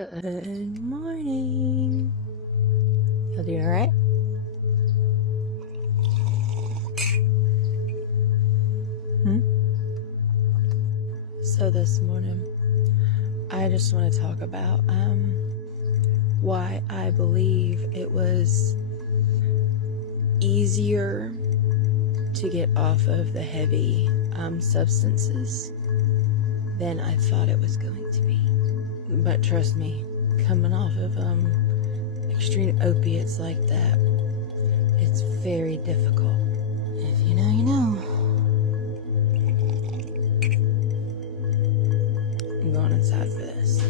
Good morning. Y'all doing alright? So this morning, I just want to talk about why I believe it was easier to get off of the heavy substances than I thought it was going to be. But trust me, coming off of extreme opiates like that, it's very difficult. If you know, you know. I'm going inside for this.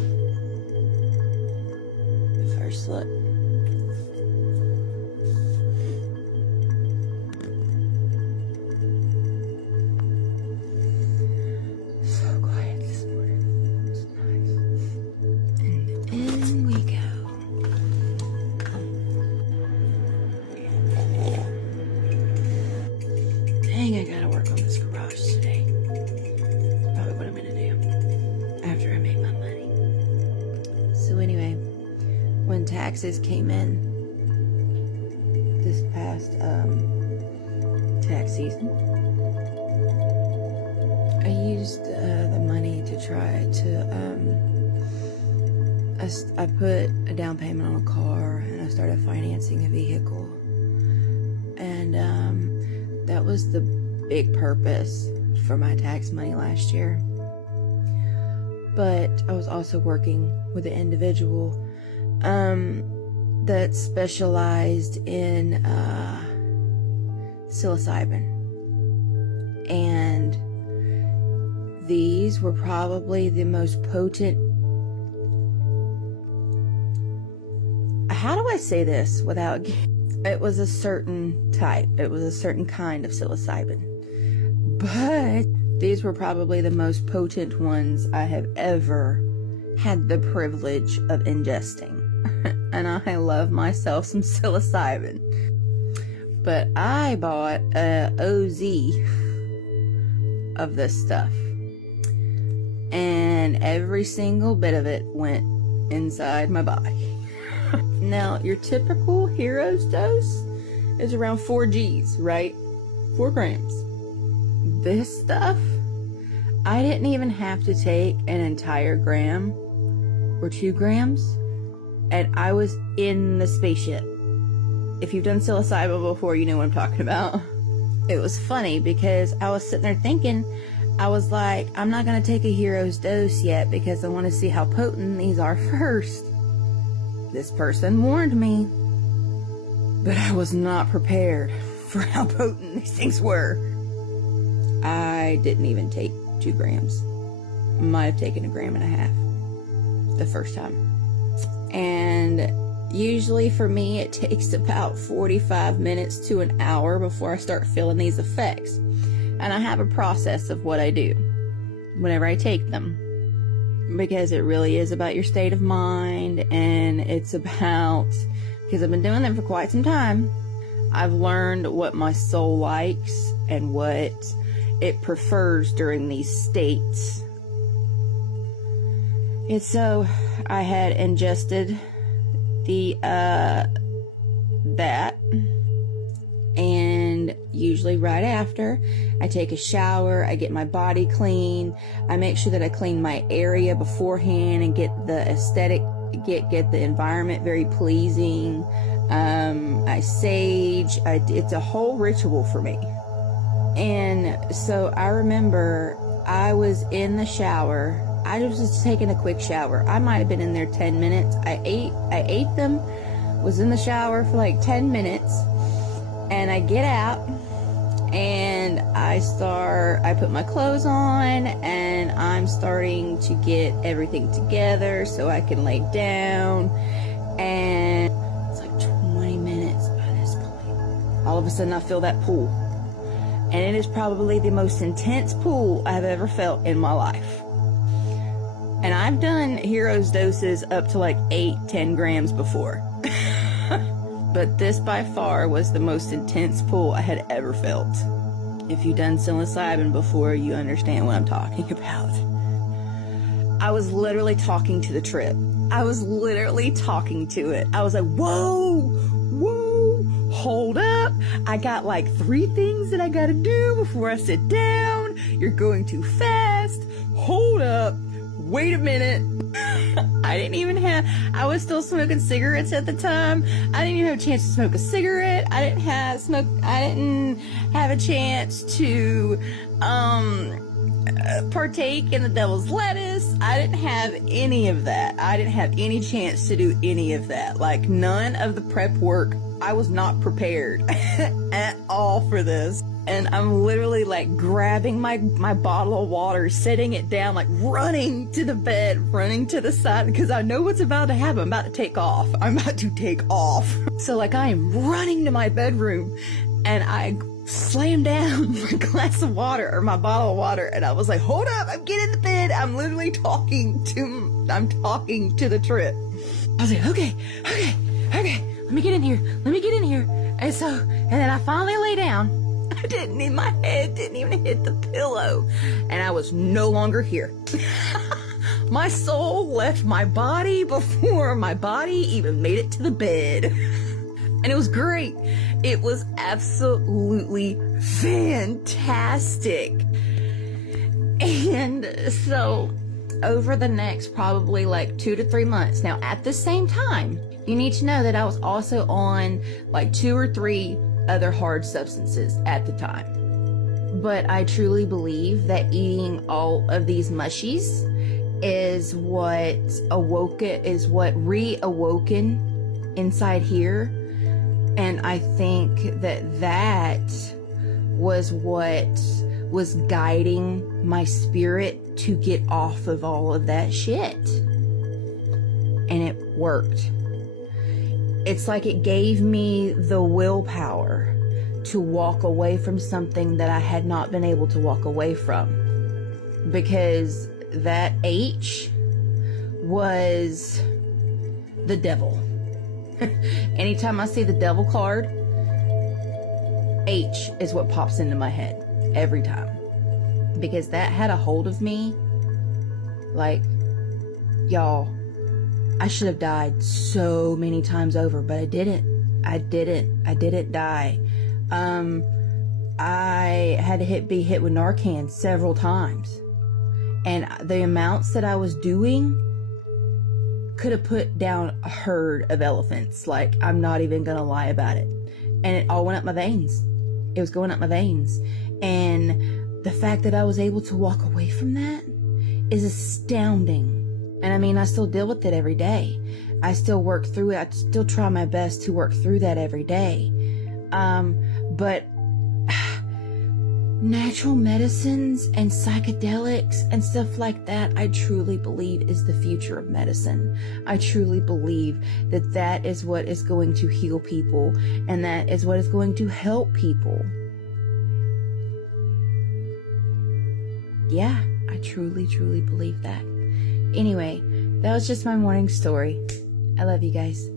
The first look. So quiet this morning. It's nice. And in we go. Dang, I gotta work on this garage today. Probably what I'm gonna do after I make my money. So anyway, when taxes came in this past tax season, I used the money to try to I put a down payment on a car and I started financing a vehicle, and that was the big purpose for my tax money last year. But I was also working with an individual that specialized in psilocybin, and these were probably the most potent. How do I say this without? It was a certain type. It was a certain kind of psilocybin, but these were probably the most potent ones I have ever had the privilege of ingesting. And I love myself some psilocybin. But I bought a OZ of this stuff, and every single bit of it went inside my body. Now, your typical Hero's dose is around 4 G's, right? 4 grams. This stuff, I didn't even have to take an entire gram or 2 grams, and I was in the spaceship. If you've done psilocybin before, you know what I'm talking about. It was funny because I was sitting there thinking, I was like, I'm not going to take a Hero's dose yet because I want to see how potent these are first. This person warned me, but I was not prepared for how potent these things were. I didn't even take 2 grams. Might have taken 1.5 grams the first time. And usually for me, it takes about 45 minutes to an hour before I start feeling these effects. And I have a process of what I do whenever I take them, because it really is about your state of mind, and it's about, because I've been doing them for quite some time, I've learned what my soul likes and what it prefers during these states. And so I had ingested the that, and usually right after I take a shower, I get my body clean, I make sure that I clean my area beforehand and get the aesthetic, get the environment very pleasing. I sage, it's a whole ritual for me. And so I remember I was in the shower, I was just taking a quick shower, I might have been in there 10 minutes, I ate them, was in the shower for like 10 minutes, and I get out and I put my clothes on, and I'm starting to get everything together so I can lay down, and it's like 20 minutes by this point. All of a sudden I feel that pull, and it is probably the most intense pull I've ever felt in my life. And I've done Hero's doses up to like 8-10 grams before. But this by far was the most intense pull I had ever felt. If you've done psilocybin before, you understand what I'm talking about. I was literally talking to the trip. I was literally talking to it. I was like, whoa, whoa, hold up. I got like 3 things that I gotta do before I sit down. You're going too fast. Hold up. Wait a minute. I was still smoking cigarettes at the time. I didn't even have a chance to smoke a cigarette. I didn't have a chance to, partake in the devil's lettuce. I didn't have any of that. I didn't have any chance to do any of that. Like, none of the prep work. I was not prepared at all for this. And I'm literally like grabbing my bottle of water, setting it down, like running to the bed, running to the side, because I know what's about to happen. I'm about to take off. So like I am running to my bedroom, and I slammed down my glass of water, or my bottle of water, and I was like, hold up, I'm getting in the bed. I'm literally talking to the trip. I was like, okay, let me get in here. And then I finally lay down. My head didn't even hit the pillow, and I was no longer here. My soul left my body before my body even made it to the bed. And it was great. It was absolutely fantastic. And so over the next probably like 2 to 3 months. Now at the same time, you need to know that I was also on like 2 or 3 other hard substances at the time. But I truly believe that eating all of these mushies is what reawoken inside here. And I think that was what was guiding my spirit to get off of all of that shit. And it worked. It's like it gave me the willpower to walk away from something that I had not been able to walk away from. Because that H was the devil. Anytime I see the devil card, H is what pops into my head every time. Because that had a hold of me. Like, y'all, I should have died so many times over, but I didn't. I didn't die. I had to be hit with Narcan several times. And the amounts that I was doing could have put down a herd of elephants. Like, I'm not even gonna lie about it. And it all went up my veins. It was going up my veins. And the fact that I was able to walk away from that is astounding. And I mean, I still deal with it every day. I still work through it. I still try my best to work through that every day. But natural medicines and psychedelics and stuff like that, I truly believe is the future of medicine. I truly believe that that is what is going to heal people, and that is what is going to help people. Yeah, I truly, truly believe that. Anyway, that was just my morning story. I love you guys.